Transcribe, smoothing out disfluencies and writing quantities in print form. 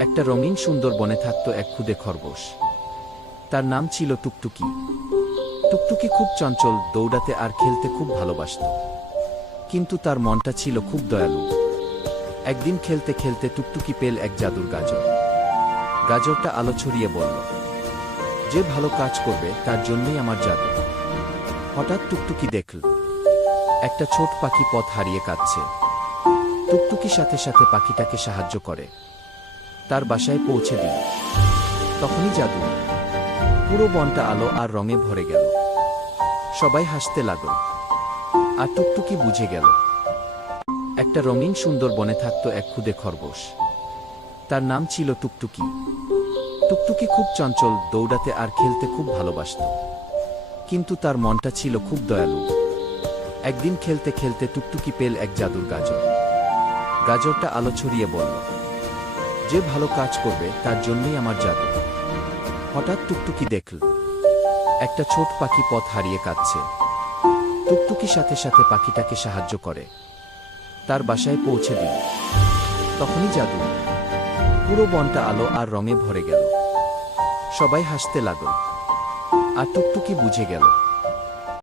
একটা রঙিন সুন্দর বনে থাকত এক খুদে খরগোশ। তার নাম ছিল টুকটুকি। টুকটুকি খুব চঞ্চল, দৌড়াতে আর খেলতে খুব ভালোবাসত। কিন্তু তার মনটা ছিল খুব দয়ালু। একদিন খেলতে খেলতে টুকটুকি পেল এক জাদুর গাজর। গাজরটা আলো ছড়িয়ে বলল, যে ভালো কাজ করবে তার জন্যই আমার জাদু। হঠাৎ টুকটুকি দেখল একটা ছোট পাখি পথ হারিয়ে কাঁদছে। টুকটুকি সাথে সাথে পাখিটাকে সাহায্য করে, তার বাসায় পৌঁছে দিল। তখনই জাদু, পুরো বনটা আলো আর রঙে ভরে গেল। সবাই হাসতে লাগল, আর টুকটুকি বুঝে গেল একটা রঙিন সুন্দর বনে থাকত এক খুদে খরগোশ। তার নাম ছিল টুকটুকি। টুকটুকি খুব চঞ্চল, দৌড়াতে আর খেলতে খুব ভালোবাসত। কিন্তু তার মনটা ছিল খুব দয়ালু। একদিন খেলতে খেলতে টুকটুকি পেল এক জাদুর গাজর। গাজরটা আলো ছড়িয়ে বলল, যে ভালো কাজ করবে তার জন্যই আমার জাদু। হঠাৎ টুকটুকি দেখল একটা ছোট পাখি পথ হারিয়ে কাঁদছে। টুকটুকি সাথে সাথে পাখিটাকে সাহায্য করে, তার বাসায় পৌঁছে দিল। তখনই জাদু, পুরো বনটা আলো আর রঙে ভরে গেল। সবাই হাসতে লাগল, আর টুকটুকি বুঝে গেল